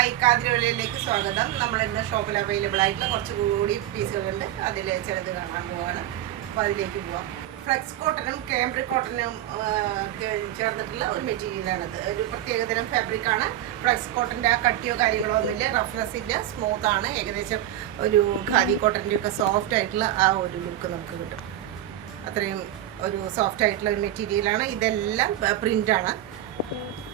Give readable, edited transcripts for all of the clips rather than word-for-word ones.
Hi കാതിരവലയിലേക്ക് സ്വാഗതം. നമ്മളിന്ന് ഷോപ്പിൽ അവൈലബിൾ ആയിട്ടുള്ള കുറച്ചുകൂടി പീസുകളുണ്ട്. അതിൽ ചിലത് കാണാൻ പോവാണ്. അപ്പോൾ അതിലേക്ക് പോവാം. ഫ്ലെക്സ് കോട്ടനും കാംബ്രിക് കോട്ടനും ചേർന്നിട്ടുള്ള ഒരു മെറ്റീരിയലാണിത്. ഒരു പ്രത്യേകതരം ഫാബ്രിക്കാണ്. ഫ്ലെക്സ് കോട്ടൻ്റെ ആ കട്ടിയോ കാര്യങ്ങളോ ഒന്നുമില്ല, റഫ്നെസ് ഇല്ല, സ്മൂത്താണ്. ഏകദേശം ഒരു ഖാദി കോട്ടൻ്റെ ഒക്കെ സോഫ്റ്റ് ആയിട്ടുള്ള ആ ഒരു ലുക്ക് നമുക്ക് കിട്ടും. അത്രയും ഒരു സോഫ്റ്റ് ആയിട്ടുള്ള ഒരു മെറ്റീരിയലാണ്. ഇതെല്ലാം പ്രിൻ്റാണ്.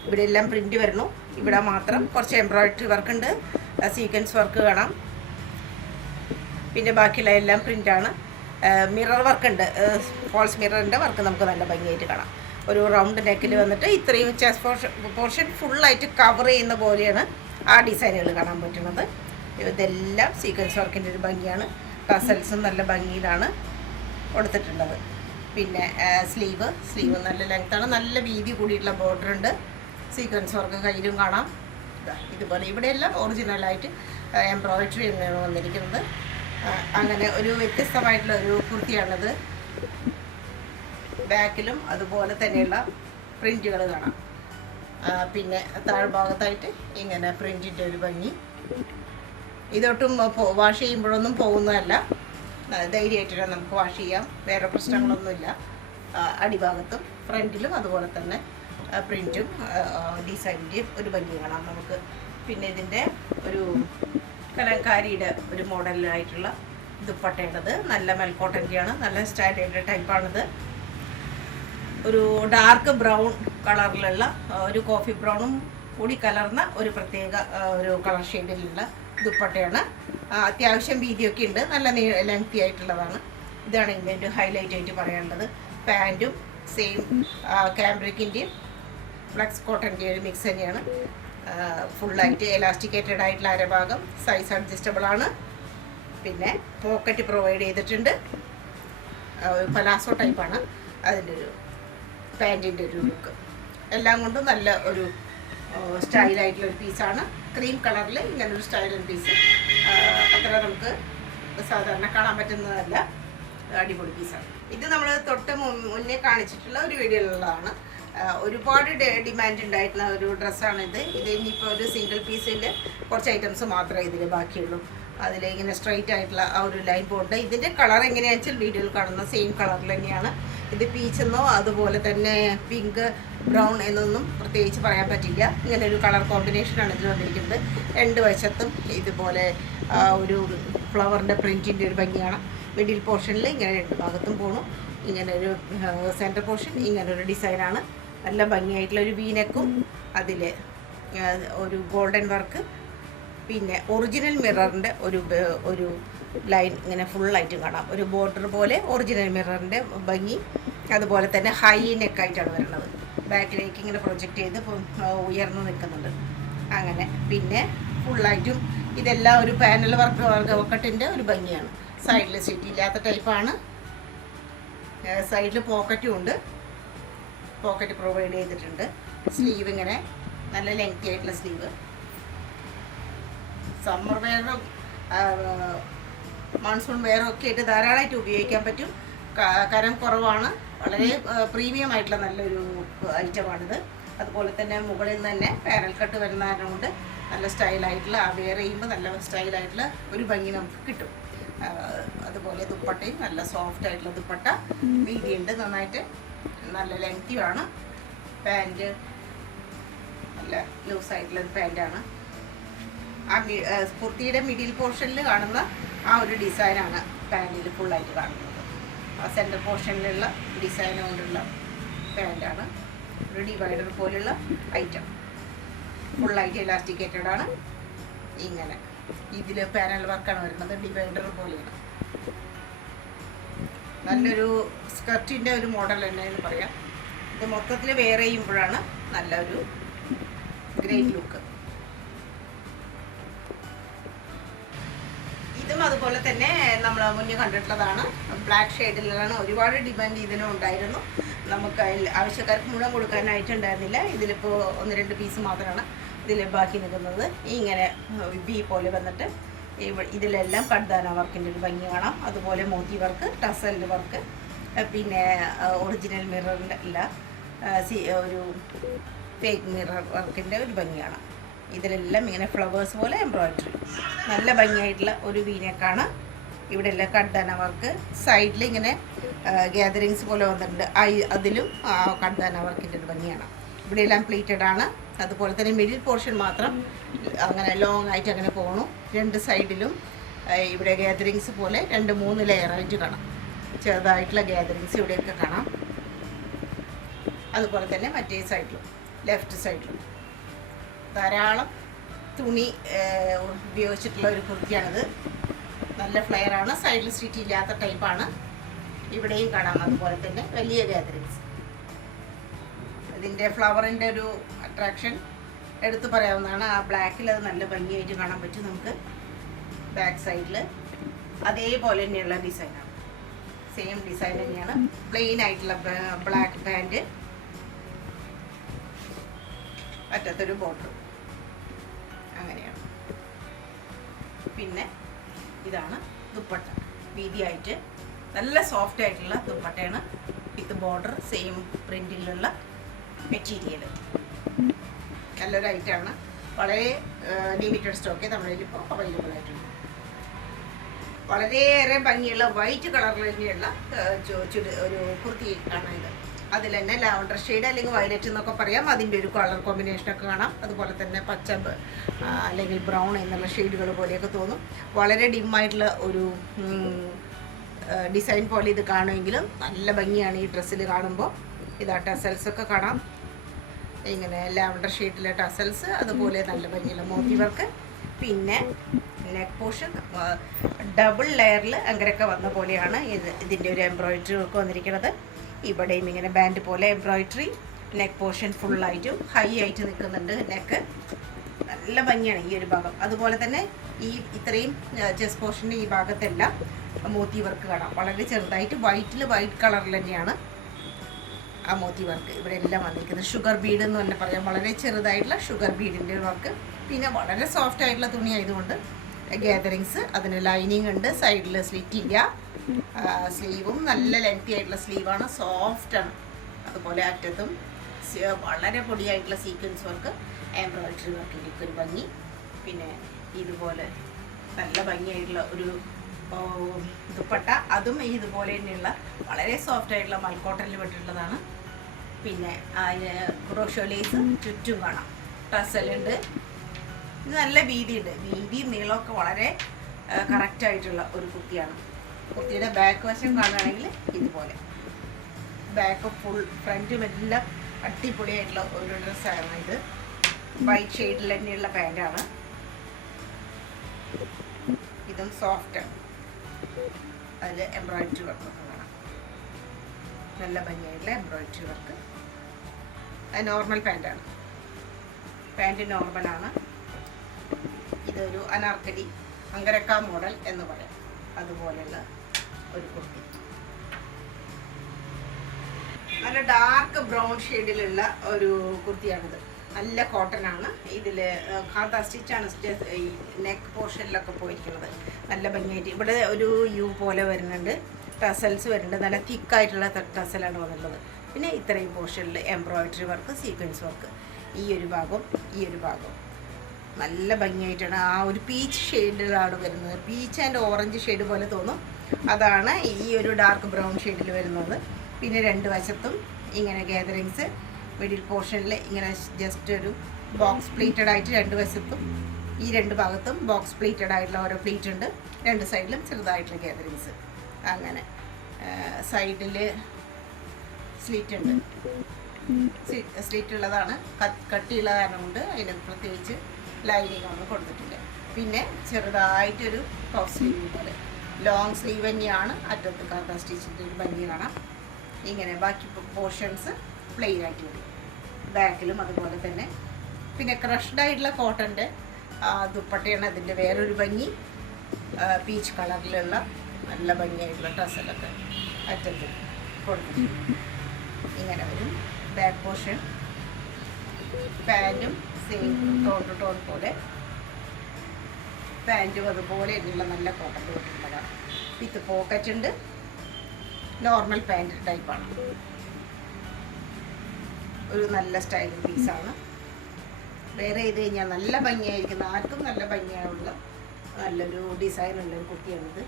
ഇവിടെ എല്ലാം പ്രിൻ്റ് വരുന്നു. ഇവിടെ മാത്രം കുറച്ച് എംബ്രോയിഡറി വർക്ക് ഉണ്ട്, സീക്വൻസ് വർക്ക് കാണാം. പിന്നെ ബാക്കിയുള്ള എല്ലാം പ്രിൻ്റാണ്. മിറർ വർക്ക് ഉണ്ട്, ഫോൾസ് മിററിൻ്റെ വർക്ക് നമുക്ക് നല്ല ഭംഗിയായിട്ട് കാണാം. ഒരു റൗണ്ട് നെക്കിൽ വന്നിട്ട് ഇത്രയും ചെസ്റ്റ് പോർഷൻ ഫുള്ളായിട്ട് കവർ ചെയ്യുന്ന പോലെയാണ് ആ ഡിസൈനുകൾ കാണാൻ പറ്റുന്നത്. ഇതെല്ലാം സീക്വൻസ് വർക്കിൻ്റെ ഒരു ഭംഗിയാണ്. ടസൽസും നല്ല ഭംഗിയിലാണ് കൊടുത്തിട്ടുള്ളത്. പിന്നെ സ്ലീവ് നല്ല ലെങ്ത്താണ്, നല്ല വീതി കൂടിയിട്ടുള്ള ബോർഡർ ഉണ്ട്. സീക്വൻസ് വർക്ക് കയ്യിലും കാണാം. ഇതുപോലെ ഇവിടെയെല്ലാം ഒറിജിനലായിട്ട് എംബ്രോയിഡറി തന്നെയാണ് വന്നിരിക്കുന്നത്. അങ്ങനെ ഒരു വ്യത്യസ്തമായിട്ടുള്ള ഒരു കുർത്തിയാണിത്. ബാക്കിലും അതുപോലെ തന്നെയുള്ള പ്രിൻറ്റുകൾ കാണാം. പിന്നെ താഴ്ഭാഗത്തായിട്ട് ഇങ്ങനെ പ്രിൻറ്റിൻ്റെ ഒരു ഭംഗി. ഇതൊട്ടും വാഷ് ചെയ്യുമ്പോഴൊന്നും പോകുന്നതല്ല, ധൈര്യമായിട്ട് നമുക്ക് വാഷ് ചെയ്യാം. വേറെ പ്രശ്നങ്ങളൊന്നുമില്ല. അടിഭാഗത്തും ഫ്രണ്ടിലും അതുപോലെ തന്നെ പ്രിൻറ്റും ഡിസൈനിൻ്റെയും ഒരു ഭംഗി കാണാം നമുക്ക്. പിന്നെ ഇതിൻ്റെ ഒരു കലങ്കാരിയുടെ ഒരു മോഡലായിട്ടുള്ള ദുപ്പട്ടയുള്ളത് നല്ല മെൽക്കോട്ടൻ്റെയാണ്. നല്ല സ്റ്റാൻഡേർഡ് ടൈപ്പാണിത്. ഒരു ഡാർക്ക് ബ്രൗൺ കളറിലുള്ള ഒരു കോഫി ബ്രൗണും കൂടി കലർന്ന ഒരു പ്രത്യേക ഒരു കളർ ഷെയ്ഡിലുള്ള ദുപ്പട്ടയാണ്. അത്യാവശ്യം വീതിയൊക്കെ ഉണ്ട്, നല്ല ലെങ്തി ആയിട്ടുള്ളതാണ്. ഇതാണ് ഇതിൻ്റെ ഒരു ഹൈലൈറ്റ് ആയിട്ട് പറയാനുള്ളത്. പാൻറ്റും സെയിം കാംബ്രിക്കിൻ്റെയും ഫ്ലെക്സ് കോട്ടൻ്റെയും ഒരു മിക്സ് തന്നെയാണ്. ഫുള്ളായിട്ട് എലാസ്റ്റിക്കേറ്റഡ് ആയിട്ടുള്ള അരഭാഗം, സൈസ് അഡ്ജസ്റ്റബിൾ ആണ്. പിന്നെ പോക്കറ്റ് പ്രൊവൈഡ് ചെയ്തിട്ടുണ്ട്. പലാസോ ടൈപ്പാണ് അതിൻ്റെ ഒരു പാൻറ്റിൻ്റെ ഒരു ലുക്ക്. എല്ലാം കൊണ്ടും നല്ല ഒരു സ്റ്റൈലായിട്ടുള്ള ഒരു പീസാണ്. ക്രീം കളറിൽ ഇങ്ങനൊരു സ്റ്റൈലൻ പീസ് അത്ര നമുക്ക് സാധാരണ കാണാൻ പറ്റുന്നതല്ല. അടിപൊളി പീസാണ് ഇത്. നമ്മൾ തൊട്ട് മുന്നേ കാണിച്ചിട്ടുള്ള ഒരു വീഡിയോയിലുള്ളതാണ്. ഒരുപാട് ഡിമാൻഡ് ഉണ്ടായിട്ടുള്ള ഒരു ഡ്രസ്സാണിത്. ഇത് ഇനിയിപ്പോൾ ഒരു സിംഗിൾ പീസിൽ കുറച്ച് ഐറ്റംസ് മാത്രമേ ഇതിൽ ബാക്കിയുള്ളൂ. അതിൽ ഇങ്ങനെ സ്ട്രെയിറ്റ് ആയിട്ടുള്ള ആ ഒരു ലൈൻ പോണ്ട്. ഇതിൻ്റെ കളർ എങ്ങനെയാണെന്ന് വെച്ചാൽ വീഡിയോയിൽ കാണുന്ന സെയിം കളറിൽ തന്നെയാണ്. ഇത് പീച്ചെന്നോ അതുപോലെ തന്നെ പിങ്ക് ബ്രൗൺ എന്നൊന്നും പ്രത്യേകിച്ച് പറയാൻ പറ്റില്ല. ഇങ്ങനെ ഒരു കളർ കോമ്പിനേഷനാണ് ഇതിൽ വന്നിരിക്കുന്നത്. രണ്ട് വശത്തും ഇതുപോലെ ഒരു ഫ്ലവറിൻ്റെ പ്രിൻറ്റിൻ്റെ ഒരു ഭംഗിയാണ്. മിഡിൽ പോർഷനിൽ ഇങ്ങനെ രണ്ട് ഭാഗത്തും പോകണം. ഇങ്ങനെ ഒരു സെൻറ്റർ പോർഷൻ ഇങ്ങനൊരു ഡിസൈനാണ്. നല്ല ഭംഗിയായിട്ടുള്ള ഒരു വീനെക്കും അതിൽ ഒരു ഗോൾഡൻ വർക്ക്. പിന്നെ ഒറിജിനൽ മിററിൻ്റെ ഒരു ലൈൻ ഇങ്ങനെ ഫുള്ളായിട്ട് കാണാം. ഒരു ബോർഡർ പോലെ ഒറിജിനൽ മിററിൻ്റെ ഭംഗി. അതുപോലെ തന്നെ ഹൈ നെക്കായിട്ടാണ് വരുന്നത്. ബാക്കിലേക്ക് ഇങ്ങനെ പ്രൊജക്റ്റ് ചെയ്ത് ഉയർന്നു നിൽക്കുന്നുണ്ട്. അങ്ങനെ പിന്നെ ഫുള്ളായിട്ടും ഇതെല്ലാം ഒരു പാനൽ വർക്കട്ടിൻ്റെ ഒരു ഭംഗിയാണ്. സൈഡിൽ സീറ്റ് ഇല്ലാത്ത ടൈപ്പാണ്. സൈഡിൽ പോക്കറ്റും ഉണ്ട്, പോക്കറ്റ് പ്രൊവൈഡ് ചെയ്തിട്ടുണ്ട്. സ്ലീവ് ഇങ്ങനെ നല്ല ലെങ്തി ആയിട്ടുള്ള സ്ലീവ്. സമ്മർ വെയറും മൺസൂൺ വെയറും ഒക്കെ ആയിട്ട് ധാരാളമായിട്ട് ഉപയോഗിക്കാൻ പറ്റും. കനം കുറവാണ്. വളരെ പ്രീമിയം ആയിട്ടുള്ള നല്ലൊരു ഐറ്റമാണിത്. അതുപോലെ തന്നെ മുകളിൽ നിന്ന് തന്നെ പാനൽ കട്ട് വരുന്ന കാരണം കൊണ്ട് നല്ല സ്റ്റൈലായിട്ടുള്ള വെയർ ചെയ്യുമ്പോൾ നല്ല സ്റ്റൈലായിട്ടുള്ള ഒരു ഭംഗി നമുക്ക് കിട്ടും. അതുപോലെ ദുപ്പട്ടയും നല്ല സോഫ്റ്റ് ആയിട്ടുള്ള ദുപ്പട്ട, വീതിയുണ്ട് നന്നായിട്ട്, നല്ല ലെങ്തിയാണ്. പാൻറ്റ് നല്ല ലൂസായിട്ടുള്ളൊരു പാൻറ്റാണ്. ആ കുർത്തിയുടെ മിഡിൽ പോർഷനിൽ കാണുന്ന ആ ഒരു ഡിസൈനാണ് പാൻറ്റിൽ ഫുള്ളായിട്ട് കാണുന്നത്. ആ സെൻറ്റർ പോർഷനിലുള്ള ഡിസൈൻ കൊണ്ടുള്ള പാൻറ്റാണ്. ഒരു ഡിവൈഡർ പോലെയുള്ള ഐറ്റം ഫുള്ളായിട്ട് എലാസ്റ്റിക്കേറ്റഡ് ആണ്. ഇങ്ങനെ ഇതിൽ പാനൽ വർക്കാണ് വരുന്നത്. ഡിവൈഡർ പോലെയാണ്. നല്ലൊരു സ്കർട്ടിൻ്റെ ഒരു മോഡൽ തന്നെ എന്ന് പറയാം. ഇത് മൊത്തത്തിൽ വെയർ ചെയ്യുമ്പോഴാണ് നല്ലൊരു ഗ്രേറ്റ് ലുക്ക്. ഇതും അതുപോലെ തന്നെ നമ്മൾ മുന്നേ കണ്ടിട്ടുള്ളതാണ്. ബ്ലാക്ക് ഷെയ്ഡിലാണ്. ഒരുപാട് ഡിമാൻഡ് ഇതിനും ഉണ്ടായിരുന്നു. നമുക്ക് ആവശ്യക്കാർക്ക് മുഴുവൻ കൊടുക്കാനായിട്ടുണ്ടായിരുന്നില്ല. ഇതിലിപ്പോൾ 1-2 പീസ് മാത്രമാണ് ഇതിൽ ബാക്കി നിൽക്കുന്നത്. ഇങ്ങനെ ബി പോലെ വന്നിട്ട് ഇതിലെല്ലാം കട്ദാന വർക്കിൻ്റെ ഒരു ഭംഗി കാണാം. അതുപോലെ മോത്തി വർക്ക്, ടസലിൻ്റെ വർക്ക്, പിന്നെ ഒറിജിനൽ മിററിൻ്റെ അല്ല ഒരു ഫേക്ക് മിറർ വർക്കിൻ്റെ ഒരു ഭംഗി കാണാം. ഇതിലെല്ലാം ഇങ്ങനെ ഫ്ലവേഴ്സ് പോലെ എംബ്രോയിഡറി, നല്ല ഭംഗിയായിട്ടുള്ള ഒരു വീനെക്കാണ്. ഇവിടെ എല്ലാം കഡ്ഡാന വർക്ക്, സൈഡിൽ ഇങ്ങനെ ഗ്യാതറിങ്സ് പോലെ വന്നിട്ടുണ്ട്, അതിലും കഡ്ഡാന വർക്കിൻ്റെ ഒരു ഭംഗിയാണ്. ഇവിടെയെല്ലാം പ്ലീറ്റഡ് ആണ്. അതുപോലെ തന്നെ മിഡിൽ പോർഷൻ മാത്രം അങ്ങനെ ലോങ് ആയിട്ട് അങ്ങനെ പോകണു. രണ്ട് സൈഡിലും ഇവിടെ ഗ്യാതറിങ്സ് പോലെ 2-3 ലെയറായിട്ട് കാണാം. ചെറുതായിട്ടുള്ള ഗ്യാതറിങ്സ് ഇവിടെയൊക്കെ കാണാം. അതുപോലെ തന്നെ മറ്റേ സൈഡിലും ലെഫ്റ്റ് സൈഡിലും ധാരാളം തുണി ഉപയോഗിച്ചിട്ടുള്ള ഒരു കുർത്തിയാണിത്. നല്ല ഫ്ലെയറാണ്, സൈഡിൽ സ്റ്റിച്ച് ഇല്ലാത്ത ടൈപ്പാണ്. ഇവിടെയും കാണാം അതുപോലെ തന്നെ വലിയ ഗ്യാതറിങ്സ്. ഇതിൻ്റെ ഫ്ലവറിൻ്റെ ഒരു അട്രാക്ഷൻ എടുത്തു പറയാവുന്നതാണ്. ആ ബ്ലാക്കിൽ അത് നല്ല ഭംഗിയായിട്ട് കാണാൻ പറ്റും നമുക്ക്. ബാക്ക് സൈഡിൽ അതേപോലെ തന്നെയുള്ള ഡിസൈനാണ്, സെയിം ഡിസൈൻ തന്നെയാണ്. പ്ലെയിൻ ആയിട്ടുള്ള ബ്ലാക്ക് പാൻറ്, അറ്റത്തൊരു ബോർഡർ, അങ്ങനെയാണ്. പിന്നെ ഇതാണ് ദുപ്പട്ട, വീതിയായിട്ട് നല്ല സോഫ്റ്റ് ആയിട്ടുള്ള ദുപ്പട്ടയാണ്. വിത്ത് ബോർഡർ, സെയിം പ്രിന്റിലുള്ള മെറ്റീരിയൽ. നല്ലൊരു ഐറ്റമാണ്. വളരെ ലിമിറ്റഡ് സ്റ്റോക്കേ നമ്മളിപ്പോൾ അവൈലബിൾ ആയിട്ടുണ്ട്. വളരെയേറെ ഭംഗിയുള്ള വൈറ്റ് കളറിൽ തന്നെയുള്ള ഒരു കുർത്തി ആണ് ഇത്. അതിൽ തന്നെ ലാവണ്ടർ ഷെയ്ഡ് അല്ലെങ്കിൽ വയലറ്റ് എന്നൊക്കെ പറയാം. അതിൻ്റെ ഒരു കളർ കോമ്പിനേഷനൊക്കെ കാണാം. അതുപോലെ തന്നെ പച്ച അല്ലെങ്കിൽ ബ്രൗൺ എന്നുള്ള ഷെയ്ഡുകൾ പോലെയൊക്കെ തോന്നും. വളരെ ഡിമ്മായിട്ടുള്ള ഒരു ഡിസൈൻ പോലെ ഇത് കാണുമെങ്കിലും നല്ല ഭംഗിയാണ് ഈ ഡ്രസ്സിൽ കാണുമ്പോൾ. ഇതാ ടസൽസൊക്കെ കാണാം, ഇങ്ങനെ ലാവണ്ടർ ഷെയ്ഡിലെ ടസൽസ്, അതുപോലെ നല്ല ഭംഗിയുള്ള മോത്തി വർക്ക്. പിന്നെ നെക്ക് പോർഷൻ ഡബിൾ ലെയറിൽ അങ്ങനെയൊക്കെ വന്ന പോലെയാണ് ഇതിൻ്റെ ഒരു എംബ്രോയിഡറി വർക്ക് വന്നിരിക്കുന്നത്. ഇവിടെയും ഇങ്ങനെ ബാൻഡ് പോലെ എംബ്രോയിഡറി. നെക്ക് പോർഷൻ ഫുള്ളായിട്ടും ഹൈ ആയിട്ട് നിൽക്കുന്നുണ്ട് നെക്ക്. നല്ല ഭംഗിയാണ് ഈ ഒരു ഭാഗം. അതുപോലെ തന്നെ ഈ ഇത്രയും ചെസ്റ്റ് പോർഷൻ്റെ ഈ ഭാഗത്തെല്ലാം മോത്തി വർക്ക് കാണാം. വളരെ ചെറുതായിട്ട് വൈറ്റ് കളറിൽ തന്നെയാണ് ആ മോത്തി വർക്ക് ഇവിടെ എല്ലാം വന്നിരിക്കുന്നത്. ഷുഗർ ബീഡ് എന്ന് തന്നെ പറയാം. വളരെ ചെറുതായിട്ടുള്ള ഷുഗർ ബീഡിൻ്റെ വർക്ക്. പിന്നെ വളരെ സോഫ്റ്റ് ആയിട്ടുള്ള തുണി ആയതുകൊണ്ട് ഗ്യാതറിങ്സ്, അതിന് ലൈനിങ് ഉണ്ട്, സൈഡിൽ സ്ലിറ്റ് ഇല്ല. സ്ലീവും നല്ല ലെങ്തി ആയിട്ടുള്ള സ്ലീവാണ്, സോഫ്റ്റാണ്. അതുപോലെ അറ്റത്തും വളരെ പൊടിയായിട്ടുള്ള സീക്വൻസ് വർക്ക്, എംബ്രോയിഡറി വർക്കിൻ്റെ ഒരു ഭംഗി. പിന്നെ ഇതുപോലെ നല്ല ഭംഗിയായിട്ടുള്ള ഒരു ദുപ്പട്ട, അതും ഇതുപോലെ തന്നെയുള്ള വളരെ സോഫ്റ്റ് ആയിട്ടുള്ള മൽക്കോട്ടനിൽ വിട്ടിട്ടുള്ളതാണ്. പിന്നെ അതിന് ക്രോഷോ ലേസ് ചുറ്റും കാണാം. ടസലുണ്ട്. ഇത് നല്ല വീതിയുണ്ട്, വീതിയും നീളമൊക്കെ വളരെ കറക്റ്റായിട്ടുള്ള ഒരു കുർത്തിയാണ്. കുർത്തിയുടെ ബാക്ക് വശം കാണുകയാണെങ്കിൽ ഇതുപോലെ ബാക്ക് ഫുൾ ഫ്രണ്ടും എല്ലാം അടിപൊളിയായിട്ടുള്ള ഒരു ഡ്രസ്സാണ് ഇത്. വൈറ്റ് ഷെയ്ഡിൽ തന്നെയുള്ള പാൻറ്റാണ്. ഇതും സോഫ്റ്റാണ്. അതിൽ എംബ്രോയിഡറി വർക്കൊക്കെ കാണാം. നല്ല ഭംഗിയായിട്ടുള്ള എംബ്രോയിഡറി വർക്ക്. അത് നോർമൽ പാൻറ്റാണ്. പാൻറ്റ് നോർമലാണ്. ഇതൊരു അനാർക്കലി അങ്കരക്ക മോഡൽ എന്ന് പറയാം. അതുപോലെയുള്ള ഒരു കുർത്തി. നല്ല ഡാർക്ക് ബ്രൗൺ ഷെയ്ഡിലുള്ള ഒരു കുർത്തിയാണിത്. നല്ല കോട്ടൺ ആണ്. ഇതിൽ ഖാദ സ്റ്റിച്ചാണ് ഈ നെക്ക് പോർഷനിലൊക്കെ പോയിരിക്കുന്നത്. നല്ല ഭംഗിയായിട്ട് ഇവിടെ ഒരു യു പോലെ വരുന്നുണ്ട്, ടസൽസ് വരുന്നുണ്ട്. നല്ല തിക്കായിട്ടുള്ള ടസലാണ് വന്നിട്ടുള്ളത്. പിന്നെ ഇത്രയും പോർഷനിൽ എംബ്രോയിഡറി വർക്ക്, സീക്വൻസ് വർക്ക്. ഈ ഒരു ഭാഗം നല്ല ഭംഗിയായിട്ടാണ്. ആ ഒരു പീച്ച് ഷെയ്ഡിലാണ് വരുന്നത്. പീച്ച് ആൻഡ് ഓറഞ്ച് ഷെയ്ഡ് പോലെ തോന്നും. അതാണ് ഈ ഒരു ഡാർക്ക് ബ്രൗൺ ഷെയ്ഡിൽ വരുന്നത്. പിന്നെ രണ്ട് വശത്തും ഇങ്ങനെ ഗ്യാതറിങ്സ്, മിഡിൽ പോർഷനിൽ ഇങ്ങനെ ജസ്റ്റ് ഒരു ബോക്സ് പ്ലീറ്റഡ് ആയിട്ട് രണ്ട് വശത്തും ഈ രണ്ട് ഭാഗത്തും ബോക്സ് പ്ലീറ്റഡ് ആയിട്ടുള്ള ഓരോ പ്ലീറ്റ് ഉണ്ട്. രണ്ട് സൈഡിലും ചെറുതായിട്ടുള്ള ഗ്യാതറിങ്സ്. അങ്ങനെ സൈഡിൽ സ്ലിറ്റ് ഉണ്ട്. സ്ലിറ്റ് ഉള്ളതാണ്, കട്ടിയുള്ള കാരണം കൊണ്ട് അതിന് പ്രത്യേകിച്ച് ലൈനിങ് ഒന്നും കൊടുത്തിട്ടില്ല. പിന്നെ ചെറുതായിട്ടൊരു പഫ് സ്ലീവ് പോലെ ലോങ് സ്ലീവ് തന്നെയാണ്. അറ്റത്ത് കാത്ത സ്റ്റിച്ചിൻ്റെ ഒരു ഭംഗി കാണാം. ഇങ്ങനെ ബാക്കി പോർഷൻസ് പ്ലെയിൻ ആയിട്ട് വരും. ബാക്കിലും അതുപോലെ തന്നെ. പിന്നെ ക്രഷ്ഡ് ആയിട്ടുള്ള കോട്ടൻ്റെ ദുപ്പട്ടയാണ് അതിൻ്റെ വേറൊരു ഭംഗി. പീച്ച് കളറിലുള്ള നല്ല ഭംഗിയായിട്ടുള്ള ടസലൊക്കെ അറ്റത്ത് കൊടുത്തിട്ടുണ്ട്. ഇങ്ങനെ വരും ബാക്ക് പോർഷൻ. പാൻറ്റും സെയിം ടോൺ ടു ടോൺ പോലെ പാൻറ്റും അതുപോലെ ഉള്ള നല്ല കോട്ടൺ കൊടുത്തിട്ടുള്ളതാണ്. വിത്ത് പോക്കറ്റ് ഉണ്ട്. നോർമൽ പാൻറ് ടൈപ്പാണ്. ഒരു നല്ല സ്റ്റൈലിംഗ് പീസാണ്. വെയർ ചെയ്ത് കഴിഞ്ഞാൽ നല്ല ഭംഗിയായിരിക്കും, ആർക്കും നല്ല ഭംഗിയായുള്ള നല്ലൊരു ഡിസൈനുള്ളൊരു കുർത്തിയാണിത്.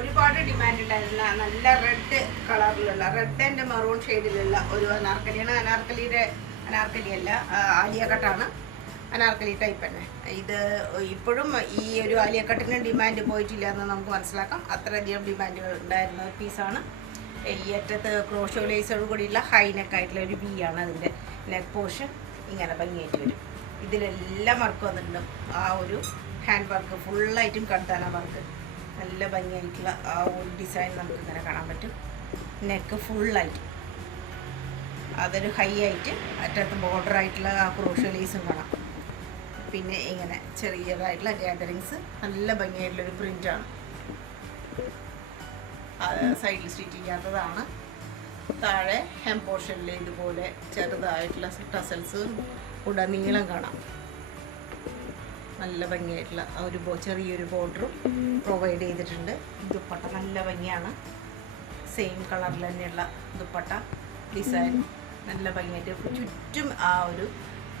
ഒരുപാട് ഡിമാൻഡ് ഉണ്ടായിരുന്ന നല്ല റെഡ് കളറിലുള്ള, റെഡ് ആൻഡ് മെറൂൺ ഷെയ്ഡിലുള്ള ഒരു അനാർക്കലിയാണ്. അനാർക്കലി അല്ല, ആലിയ കട്ടാണ്. അനാർക്കലി ടൈപ്പ് തന്നെ. ഇത് ഇപ്പോഴും ഈ ഒരു ആലിയ കട്ടിന് ഡിമാൻഡ് പോയിട്ടില്ല എന്ന് നമുക്ക് മനസ്സിലാക്കാം. അത്രയധികം ഡിമാൻഡ് ഉണ്ടായിരുന്ന ഒരു പീസാണ്. ഈ അറ്റത്ത് ക്രോഷോ ലേസോട് കൂടിയുള്ള ഹൈ നെക്കായിട്ടുള്ള ഒരു വി ആണ് അതിൻ്റെ നെക്ക് പോർഷൻ. ഇങ്ങനെ ഭംഗിയായിട്ട് വരും. ഇതിലെല്ലാം വർക്ക് വന്നിട്ടുണ്ട്. ആ ഒരു ഹാൻഡ് വർക്ക് ഫുള്ളായിട്ടും കടത്താന വർക്ക്, നല്ല ഭംഗിയായിട്ടുള്ള ആ ഒരു ഡിസൈൻ നമുക്ക് ഇങ്ങനെ കാണാൻ പറ്റും. നെക്ക് ഫുള്ളായിട്ട് അതൊരു ഹൈ ആയിട്ട് അറ്റത്ത് ബോർഡർ ആയിട്ടുള്ള ആ ക്രോഷോ ലേസും കാണാം. പിന്നെ ഇങ്ങനെ ചെറിയതായിട്ടുള്ള ഗ്യാദറിങ്സ്, നല്ല ഭംഗിയായിട്ടുള്ളൊരു പ്രിൻ്റാണ്. അത് സൈഡിൽ സ്റ്റിച്ച് ചെയ്യാത്തതാണ്. താഴെ ഹെം പോർഷനിൽ ഇതുപോലെ ചെറുതായിട്ടുള്ള ടസൽസ് ഉടനീളം കാണാം. നല്ല ഭംഗിയായിട്ടുള്ള ആ ഒരു ചെറിയൊരു ബോർഡറും പ്രൊവൈഡ് ചെയ്തിട്ടുണ്ട്. ദുപ്പട്ട നല്ല ഭംഗിയാണ്. സെയിം കളറിൽ തന്നെയുള്ള ദുപ്പട്ട ഡിസൈൻ നല്ല ഭംഗിയായിട്ട് ചുറ്റും ആ ഒരു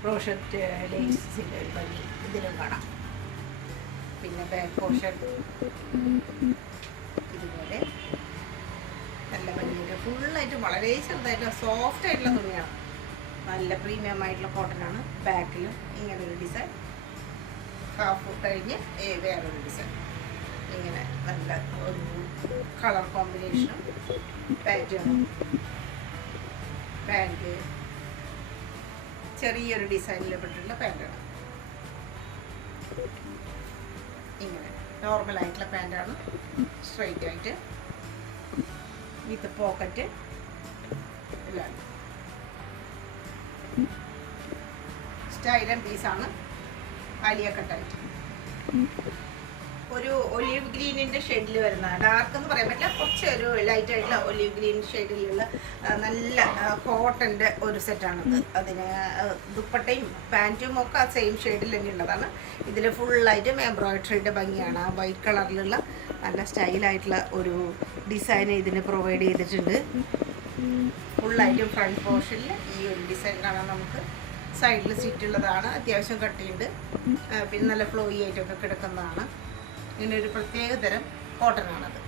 ക്രോഷറ്റ് ലേസിൻ്റെ ഒരു ഭംഗി ഇതിലും കാണാം. പിന്നെ ബാക്ക് പോർഷൻ ഇതുപോലെ നല്ല ഭംഗിയായിട്ട് ഫുള്ളായിട്ട് വളരെ ചെറുതായിട്ടുള്ള സോഫ്റ്റ് ആയിട്ടുള്ള തുണിയാണ്. നല്ല പ്രീമിയം ആയിട്ടുള്ള കോട്ടനാണ്. ബാക്കിലും ഇങ്ങനൊരു ഡിസൈൻ, ഹാഫ് കഴിഞ്ഞ് വേറൊരു ഡിസൈൻ. ഇങ്ങനെ നല്ല ഒരു കളർ കോമ്പിനേഷനും പാറ്റേണും. പാൻറ്റ് ചെറിയൊരു ഡിസൈനിൽ പെട്ടിട്ടുള്ള പാൻറ്റാണ്. ഇങ്ങനെ നോർമലായിട്ടുള്ള പാൻറ്റാണ്, സ്ട്രെയിറ്റ് ആയിട്ട് വിത്ത് പോക്കറ്റ് എല്ലാം. സ്റ്റൈലൻ പീസാണ്. ആലിയ കട്ടായിട്ട് ഒരു ഒലീവ് ഗ്രീനിൻ്റെ ഷെയ്ഡിൽ വരുന്ന, ഡാർക്ക് എന്ന് പറയാൻ പറ്റില്ല, കുറച്ച് ഒരു ലൈറ്റ് ആയിട്ടുള്ള ഒലീവ് ഗ്രീൻ ഷെയ്ഡിലുള്ള നല്ല കോട്ടൻ്റെ ഒരു സെറ്റാണിത്. അതിന് ദുപ്പട്ടയും പാൻറ്റും ഒക്കെ സെയിം ഷെയ്ഡിൽ തന്നെ ഉള്ളതാണ്. ഇതിൽ ഫുള്ളായിട്ടും എംബ്രോയിഡറിയുടെ ഭംഗിയാണ്. ആ വൈറ്റ് കളറിലുള്ള നല്ല സ്റ്റൈലായിട്ടുള്ള ഒരു ഡിസൈൻ ഇതിന് പ്രൊവൈഡ് ചെയ്തിട്ടുണ്ട്. ഫുള്ളായിട്ടും ഫ്രണ്ട് പോർഷനിൽ ഈ ഒരു ഡിസൈൻ കാണാൻ നമുക്ക്. സൈഡിൽ സീറ്റുള്ളതാണ്, അത്യാവശ്യം കട്ടിയുണ്ട്. പിന്നെ നല്ല ഫ്ലോയി ആയിട്ടൊക്കെ കിടക്കുന്നതാണ്. ഇങ്ങനെ ഒരു പ്രത്യേക തരം കോട്ടനാണത്.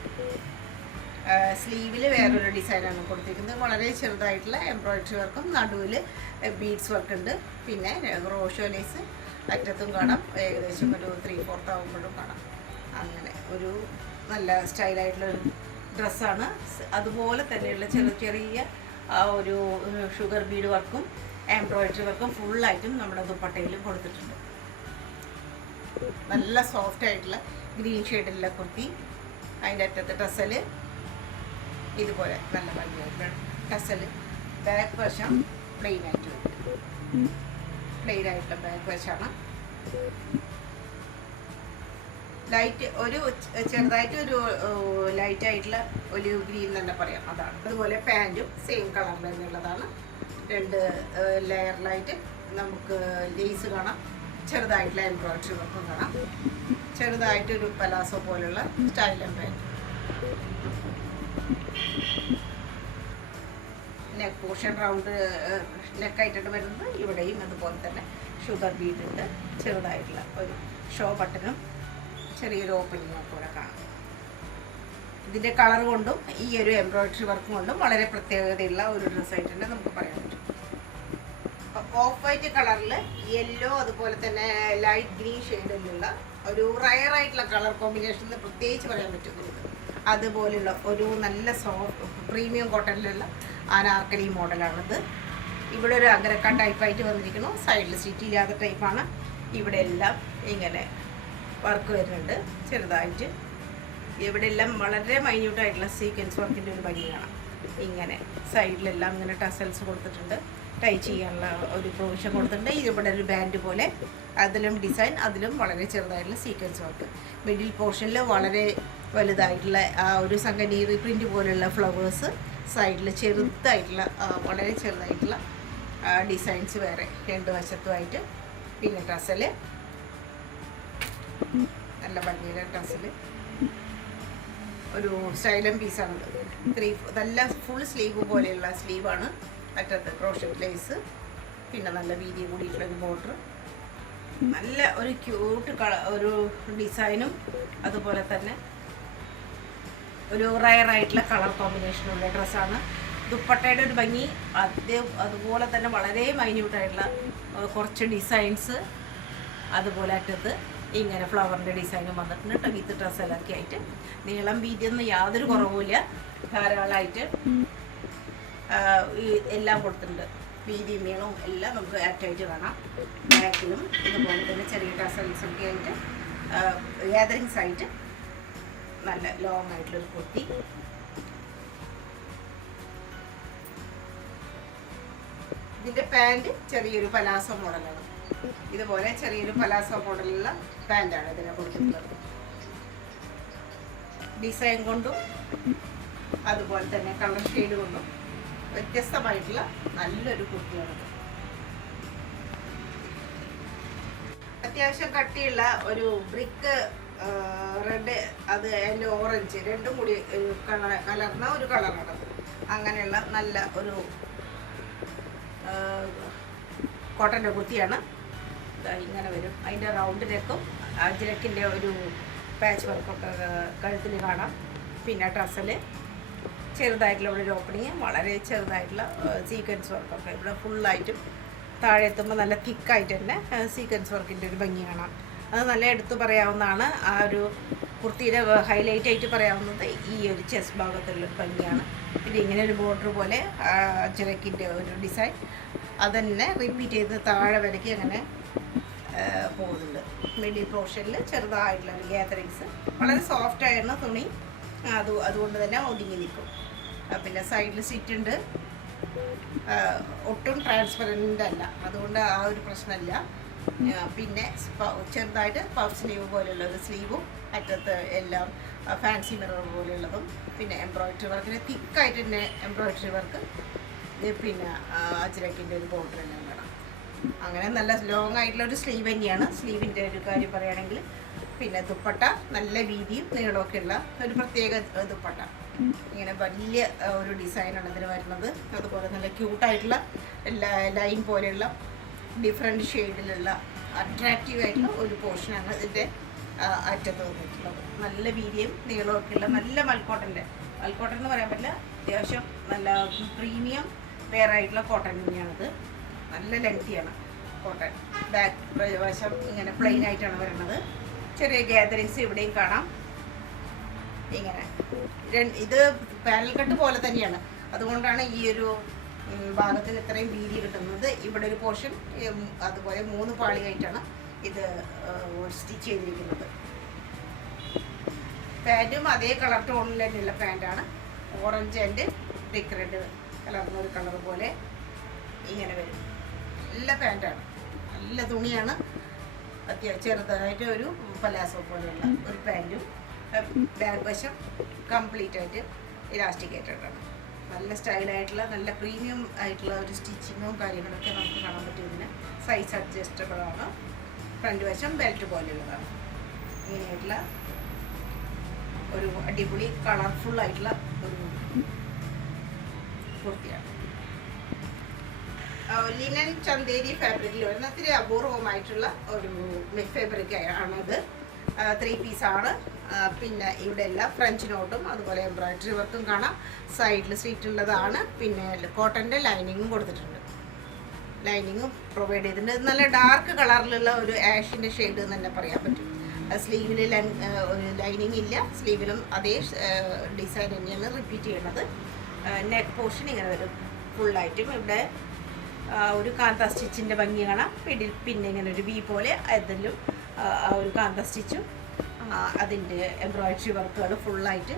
സ്ലീവിൽ വേറൊരു ഡിസൈനാണ് കൊടുത്തിരിക്കുന്നത്. വളരെ ചെറുതായിട്ടുള്ള എംബ്രോയിഡറി വർക്കും നടുവിൽ ബീഡ്സ് വർക്ക് ഉണ്ട്. പിന്നെ ക്രോഷോ ലേസ് അറ്റത്തും കാണാം. ഏകദേശം ഒരു 3/4 ആകുമ്പോഴും കാണാം. അങ്ങനെ ഒരു നല്ല സ്റ്റൈലായിട്ടുള്ളൊരു ഡ്രസ്സാണ്. അതുപോലെ തന്നെയുള്ള ചെറിയ ആ ഒരു ഷുഗർ ബീഡ് വർക്കും എംബ്രോയിഡറി വർക്കും ഫുള്ളായിട്ടും നമ്മുടെ ദുപ്പട്ടയിലും കൊടുത്തിട്ടുണ്ട്. നല്ല സോഫ്റ്റ് ആയിട്ടുള്ള ഗ്രീൻ ഷെയ്ഡിലുള്ള കുർത്തി. അതിൻ്റെ അറ്റത്ത് ടസല് ഇതുപോലെ നല്ല ഭംഗിയായിട്ടുള്ള ടസല്. ബാക്ക് വശം പ്ലെയിൻ ആയിട്ട് വരും. പ്ലെയിൻ ആയിട്ടുള്ള ബാക്ക് വശമാണ്. ലൈറ്റ് ഒരു ചെറുതായിട്ട് ഒരു ലൈറ്റ് ആയിട്ടുള്ള ഒലിവ് ഗ്രീൻ തന്നെ പറയാം, അതാണ്. അതുപോലെ പാൻറ്റും സെയിം കളറിൽ തന്നെയുള്ളതാണ്. 2 ലെയറിലായിട്ട് നമുക്ക് ലേസ് കാണാം. ചെറുതായിട്ടുള്ള എംബ്രോയിഡറി വർക്കും കാണാം. ചെറുതായിട്ടൊരു പലാസോ പോലുള്ള സ്റ്റൈലൻ പാൻറ്റ്. നെക്ക് പോർഷൻ റൗണ്ട് നെക്കായിട്ടാണ് വരുന്നത്. ഇവിടെയും അതുപോലെ തന്നെ ഷുഗർ ബീഡ് ഉണ്ട്. ചെറുതായിട്ടുള്ള ഒരു ഷോ ബട്ടണും ചെറിയൊരു ഓപ്പണിങ്ങും ഒക്കെ ഇവിടെ കാണാം. ഇതിൻ്റെ കളർ കൊണ്ടും ഈ ഒരു എംബ്രോയിഡറി വർക്കും കൊണ്ടും വളരെ പ്രത്യേകതയുള്ള ഒരു ഡ്രസ്സായിട്ട് തന്നെ നമുക്ക് പറയാൻ പറ്റും. ഓഫ് വൈറ്റ് കളറിൽ യെല്ലോ അതുപോലെ തന്നെ ലൈറ്റ് ഗ്രീൻ ഷെയ്ഡിലുള്ള ഒരു റയർ ആയിട്ടുള്ള കളർ കോമ്പിനേഷൻ പ്രത്യേകിച്ച് പറയാൻ പറ്റും നമുക്ക്. അതുപോലുള്ള ഒരു നല്ല സോഫ്റ്റ് പ്രീമിയം കോട്ടണിലുള്ള അനാർക്കലി മോഡലാണിത്. ഇവിടെ ഒരു അഗ്രക്ക ടൈപ്പായിട്ട് വന്നിരിക്കുന്നു. സൈഡിൽ സ്റ്റിച്ച് ചെയ്യാത്ത ടൈപ്പാണ്. ഇവിടെ എല്ലാം ഇങ്ങനെ വർക്ക് വരുന്നുണ്ട് ചെറുതായിട്ട്. ഇവിടെ എല്ലാം വളരെ മൈന്യൂട്ടായിട്ടുള്ള സീക്വൻസ് വർക്കിൻ്റെ ഒരു ഭംഗിയാണ്. ഇങ്ങനെ സൈഡിലെല്ലാം ഇങ്ങനെ ടസൽസ് കൊടുത്തിട്ടുണ്ട്. ടൈ ചെയ്യാനുള്ള ഒരു പ്രൊവിഷൻ കൊടുത്തിട്ടുണ്ട്. ഇവിടെ ഒരു ബാൻഡ് പോലെ അതിലും ഡിസൈൻ, അതിലും വളരെ ചെറുതായിട്ടുള്ള സീക്വൻസ് വർക്ക്. മിഡിൽ പോർഷനിൽ വളരെ വലുതായിട്ടുള്ള ആ ഒരു സംഗനീറി പ്രിൻ്റ് പോലെയുള്ള ഫ്ലവേഴ്സ്. സൈഡിൽ ചെറുതായിട്ടുള്ള വളരെ ചെറുതായിട്ടുള്ള ഡിസൈൻസ് വേറെ 2 വശത്തുമായിട്ട്. പിന്നെ ടസല് നല്ല ഭംഗിയുടെ ടസല് ഒരു സ്റ്റൈലൻ പീസാണുള്ളത്. നല്ല ഫുൾ സ്ലീവ് പോലെയുള്ള സ്ലീവാണ്. അറ്റത്ത് ക്രോഷറ്റ് ലേസ്, പിന്നെ നല്ല വീതി കൂടിയിട്ടുള്ളൊരു ബോർഡർ, നല്ല ഒരു ക്യൂട്ട് ഒരു ഡിസൈനും അതുപോലെ തന്നെ ഒരു റയറായിട്ടുള്ള കളർ കോമ്പിനേഷനുള്ള ഡ്രസ്സാണ്. ദുപ്പട്ടയുടെ ഒരു ഭംഗി അതുപോലെ തന്നെ വളരെ മൈന്യൂട്ടായിട്ടുള്ള കുറച്ച് ഡിസൈൻസ്, അതുപോലെ അറ്റത്ത് ഇങ്ങനെ ഫ്ലവറിൻ്റെ ഡിസൈനും വന്നിട്ടുണ്ട് കേട്ടോ. വിത്ത് ഡ്രസ്സെല്ലൊക്കെ ആയിട്ട് നീളം വീതിയൊന്നും യാതൊരു കുറവുമില്ല, ധാരാളമായിട്ട് എല്ലാം കൊടുത്തിട്ടുണ്ട്. വീതിയും നീളവും എല്ലാം നമുക്ക് ആക്റ്റായിട്ട് കാണാം. ബാക്കിലും ഇതുപോലെ തന്നെ ചെറിയ ടസൽസൊക്കെ ആയിട്ട് ഗ്യാതറിങ്സ് ആയിട്ട് നല്ല ലോങ് ആയിട്ടുള്ളൊരു കുർത്തി. ഇതിൻ്റെ പാൻറ് ചെറിയൊരു പലാസോ മോഡലാണ്. ഇതുപോലെ ചെറിയൊരു പലാസോ മോഡലുള്ള പാൻറ്റാണ് ഇതിനെ കൊടുത്തിട്ടുള്ളത്. ഡിസൈൻ കൊണ്ടും അതുപോലെ തന്നെ കളർ ഷെയ്ഡ് കൊണ്ടും വ്യത്യസ്തമായിട്ടുള്ള നല്ലൊരു കുർത്തിയാണിത്. അത്യാവശ്യം കട്ടിയുള്ള ഒരു ബ്രിക്ക് റെഡ്, അത് അതിൻ്റെ ഓറഞ്ച് രണ്ടും കൂടി കലർന്ന ഒരു കളറാണത്. അങ്ങനെയുള്ള നല്ല ഒരു കോട്ടൻ്റെ കുർത്തിയാണ്. ഇങ്ങനെ വരും. അതിൻ്റെ റൗണ്ട് നെക്കും അജ്രക്കിൻ്റെ ഒരു പാച്ച് വർക്കൊക്കെ കഴുത്തിൽ കാണാം. പിന്നെ ടസല് ചെറുതായിട്ടുള്ള ഇവിടെ ഒരു ഓപ്പണിങ്, വളരെ ചെറുതായിട്ടുള്ള സീക്വൻസ് വർക്കൊക്കെ ഇവിടെ ഫുള്ളായിട്ടും താഴെ എത്തുമ്പോൾ നല്ല തിക്കായിട്ട് തന്നെ സീക്വൻസ് വർക്കിൻ്റെ ഒരു ഭംഗി കാണാം. അത് നല്ല എടുത്തു പറയാവുന്നതാണ്. ആ ഒരു കുർത്തിയുടെ ഹൈലൈറ്റ് ആയിട്ട് പറയാവുന്നത് ഈ ഒരു ചെസ്റ്റ് ഭാഗത്തുള്ളൊരു ഭംഗിയാണ്. പിന്നെ ഇങ്ങനെ ഒരു ബോർഡർ പോലെ അജ്രക്കിൻ്റെ ഒരു ഡിസൈൻ അതന്നെ റിപ്പീറ്റ് ചെയ്ത് താഴെ വരയ്ക്ക് അങ്ങനെ പോകുന്നുണ്ട്. മിഡിൽ പോർഷനിൽ ചെറുതായിട്ടുള്ള ഗ്യാതറിങ്സ്, വളരെ സോഫ്റ്റ് ആയിരുന്ന തുണി, അതുകൊണ്ട് തന്നെ ഒതുങ്ങി നിൽക്കും. പിന്നെ സൈഡിൽ സിറ്റ് ഉണ്ട്, ഒട്ടും ട്രാൻസ്പെറൻ്റ് അല്ല, അതുകൊണ്ട് ആ ഒരു പ്രശ്നമില്ല. പിന്നെ ചെറുതായിട്ട് പഫ് സ്ലീവ് പോലെയുള്ള ഒരു സ്ലീവും അറ്റത്ത് എല്ലാം ഫാൻസി മിറർ പോലെയുള്ളതും, പിന്നെ എംബ്രോയിഡറി വർക്കിന് തിക്കായിട്ട് തന്നെ എംബ്രോയിഡറി വർക്ക്, പിന്നെ അജ്രക്കിൻ്റെ ഒരു ബോർഡർ തന്നെ വേണം. അങ്ങനെ നല്ല ലോങ് ആയിട്ടുള്ള ഒരു സ്ലീവ് തന്നെയാണ്. സ്ലീവിൻ്റെ ഒരു കാര്യം പറയുകയാണെങ്കിൽ പിന്നെ ദുപ്പട്ട നല്ല വീതിയും നീളമൊക്കെ ഉള്ള ഒരു പ്രത്യേക ദുപ്പട്ട. ഇങ്ങനെ വലിയ ഒരു ഡിസൈനാണ് ഇതിന് വരുന്നത്. അതുപോലെ നല്ല ക്യൂട്ടായിട്ടുള്ള ലൈൻ പോലെയുള്ള ഡിഫറെൻറ്റ് ഷെയ്ഡിലുള്ള അട്രാക്റ്റീവ് ആയിട്ടുള്ള ഒരു പോർഷനാണ് ഇതിൻ്റെ അറ്റത്ത് വന്നിട്ടുള്ളത്. നല്ല വീതിയും നീളമൊക്കെ ഉള്ള നല്ല മൽക്കോട്ടൻ എന്ന് പറയാൻ പറ്റില്ല, അത്യാവശ്യം നല്ല പ്രീമിയം വെയർ ആയിട്ടുള്ള കോട്ടൺ തന്നെയാണത്. നല്ല ലെങ്തിയാണ് കോട്ടൺ. ബാക്ക് വശം ഇങ്ങനെ പ്ലെയിൻ ആയിട്ടാണ് വരുന്നത്. ചെറിയ ഗ്യാതറിങ്സ് ഇവിടെയും കാണാം. ഇങ്ങനെ ഇത് പാനൽ കട്ട് പോലെ തന്നെയാണ്, അതുകൊണ്ടാണ് ഈ ഒരു ഭാഗത്തിന് ഇത്രയും വീതി കിട്ടുന്നത്. ഇവിടെ ഒരു പോർഷൻ, അതുപോലെ 3 പാളിയായിട്ടാണ് ഇത് സ്റ്റിച്ച് ചെയ്തിരിക്കുന്നത്. പാൻറ്റും അതേ കളർ ടോണിൽ തന്നെയുള്ള പാൻറ്റാണ്. ഓറഞ്ച് ആൻഡ് ബ്രിക്ക് റെഡ് കലർന്ന ഒരു കളർ പോലെ ഇങ്ങനെ വരും. നല്ല പാൻറ്റാണ്, നല്ല തുണിയാണ്. അത്യാവശ്യം ചെറുതായിട്ട് ഒരു പലാസോ പോലെയുള്ള ഒരു പാൻറ്റും, ബാക്ക് വശം കംപ്ലീറ്റ് ആയിട്ട് ഇലാസ്റ്റിക് ആയിട്ടാണ്. നല്ല സ്റ്റൈലായിട്ടുള്ള നല്ല പ്രീമിയം ആയിട്ടുള്ള ഒരു സ്റ്റിച്ചിങ്ങും കാര്യങ്ങളൊക്കെ നമുക്ക് കാണാൻ പറ്റും. ഇതിന് സൈസ് അഡ്ജസ്റ്റബിളാണ്. ഫ്രണ്ട് വശം ബെൽറ്റ് പോലെയുള്ളതാണ്. ഇങ്ങനെയായിട്ടുള്ള ഒരു അടിപൊളി കളർഫുൾ ആയിട്ടുള്ള ഒരു കുർത്തിയാണ്. ലിനൻ ചന്തേരി ഫാബ്രിക്കിൽ വരുന്ന ഇത്തിരി അപൂർവമായിട്ടുള്ള ഒരു ഫാബ്രിക് ആണത്. 3 പീസാണ്. പിന്നെ ഇവിടെ എല്ലാം ഫ്രഞ്ച് നോട്ടും അതുപോലെ എംബ്രോയിഡറി വർക്കും കാണാം. സൈഡിൽ സ്ലിറ്റ് ഉള്ളതാണ്. പിന്നെ കോട്ടൻ്റെ ലൈനിങ്ങും കൊടുത്തിട്ടുണ്ട്. ലൈനിങ്ങും പ്രൊവൈഡ് ചെയ്തിട്ടുണ്ട്. നല്ല ഡാർക്ക് കളറിലുള്ള ഒരു ആഷിൻ്റെ ഷെയ്ഡ് എന്ന് തന്നെ പറയാൻ പറ്റും. സ്ലീവിൽ ഒരു ലൈനിങ് ഇല്ല, സ്ലീവിലും അതേ ഡിസൈൻ തന്നെയാണ് റിപ്പീറ്റ് ചെയ്യുന്നത്. നെക്ക് പോർഷൻ ഇങ്ങനെ വരും ഫുള്ളായിട്ടും. ഇവിടെ ഒരു കാന്ത സ്റ്റിച്ചിൻ്റെ ഭംഗി കാണാം. പിന്നെ ഇങ്ങനെ ഒരു വി പോലെ അതിലും ആ ഒരു കാന്ത സ്റ്റിച്ചും അതിൻ്റെ എംബ്രോയിഡറി വർക്കുകൾ ഫുള്ളായിട്ട്,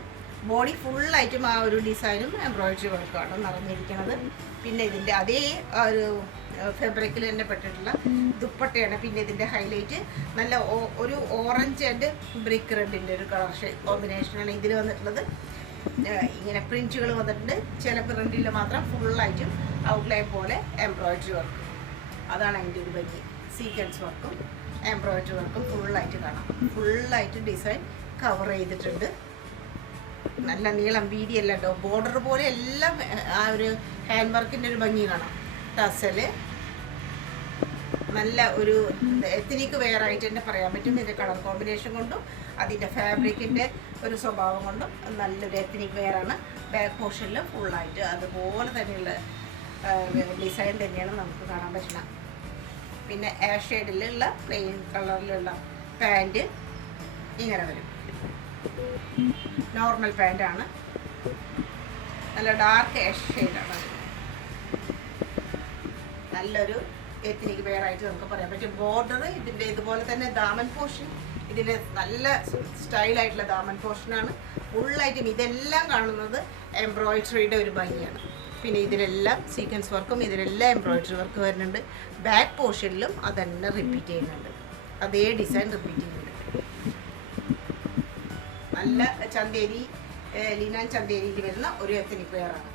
ബോഡി ഫുള്ളായിട്ടും ആ ഒരു ഡിസൈനും എംബ്രോയിഡറി വർക്കാണ് നിറഞ്ഞിരിക്കുന്നത്. പിന്നെ ഇതിൻ്റെ അതേ ഒരു ഫാബ്രിക്കിൽ തന്നെ പെട്ടിട്ടുള്ള ദുപ്പട്ടയാണ്. പിന്നെ ഇതിൻ്റെ ഹൈലൈറ്റ് നല്ല ഒരു ഓറഞ്ച് ആൻഡ് ബ്രിക്ക് റെഡിൻ്റെ ഒരു കളർ കോമ്പിനേഷനാണ് ഇതിൽ വന്നിട്ടുള്ളത്. ഇങ്ങനെ പ്രിൻറ്റുകൾ വന്നിട്ടുണ്ട്. ചില പ്രിൻറ്റിൽ മാത്രം ഫുള്ളായിട്ടും ഔട്ട്ലൈൻ പോലെ എംബ്രോയിഡറി വർക്ക്. അതാണ് അതിൻ്റെ ഒരു ഭംഗി. സീക്വൻസ് വർക്കും എംബ്രോയിഡറി വർക്കും ഫുള്ളായിട്ട് കാണാം. ഫുള്ളായിട്ട് ഡിസൈൻ കവർ ചെയ്തിട്ടുണ്ട്. നല്ല നീളം വീതിയല്ല കേട്ടോ, ബോർഡർ പോലെ എല്ലാം ആ ഒരു ഹാൻഡ് വർക്കിൻ്റെ ഒരു ഭംഗി കാണാം. ടസല് നല്ല ഒരു എത്നിക്ക് വെയർ ആയിട്ട് തന്നെ പറയാൻ പറ്റും. ഇതിൻ്റെ കളർ കോമ്പിനേഷൻ കൊണ്ടും അതിൻ്റെ ഫാബ്രിക്കിൻ്റെ ഒരു സ്വഭാവം കൊണ്ടും നല്ലൊരു എത്നിക് വെയറാണ്. ബാക്ക് പോർഷനിൽ ഫുള്ളായിട്ട് അതുപോലെ തന്നെയുള്ള ഡിസൈൻ തന്നെയാണ് നമുക്ക് കാണാൻ പറ്റുന്നത്. പിന്നെ ആഷ് ഷെയ്ഡിലുള്ള പ്ലെയിൻ കളറിലുള്ള പാൻറ്റ് ഇങ്ങനെ വരും. നോർമൽ പാൻറ്റാണ്, നല്ല ഡാർക്ക് ആഷ് ഷെയ്ഡാണ്. നല്ലൊരു എത്നിക് വെയർ ആയിട്ട് നമുക്ക് പറയാൻ പറ്റും. ബോർഡർ ഇതിൻ്റെ ഇതുപോലെ തന്നെ ദാമൻ പോർഷൻ ഇതിൻ്റെ നല്ല സ്റ്റൈലായിട്ടുള്ള ദാമൻ പോർഷനാണ്. ഫുള്ളായിട്ടും ഇതെല്ലാം കാണുന്നത് എംബ്രോയിഡറിയുടെ ഒരു ഭംഗിയാണ്. പിന്നെ ഇതിലെല്ലാം സീക്വൻസ് വർക്കും ഇതിലെല്ലാം എംബ്രോയിഡറി വർക്ക് വരുന്നുണ്ട്. ബാക്ക് പോർഷനിലും അതന്നെ റിപ്പീറ്റ് ചെയ്യുന്നുണ്ട്, അതേ ഡിസൈൻ റിപ്പീറ്റ് ചെയ്യുന്നുണ്ട്. നല്ല ചന്തേരി ലിനാൻ ചന്തേരിയിൽ വരുന്ന ഒരു എത്നിക് വെയറാണ്.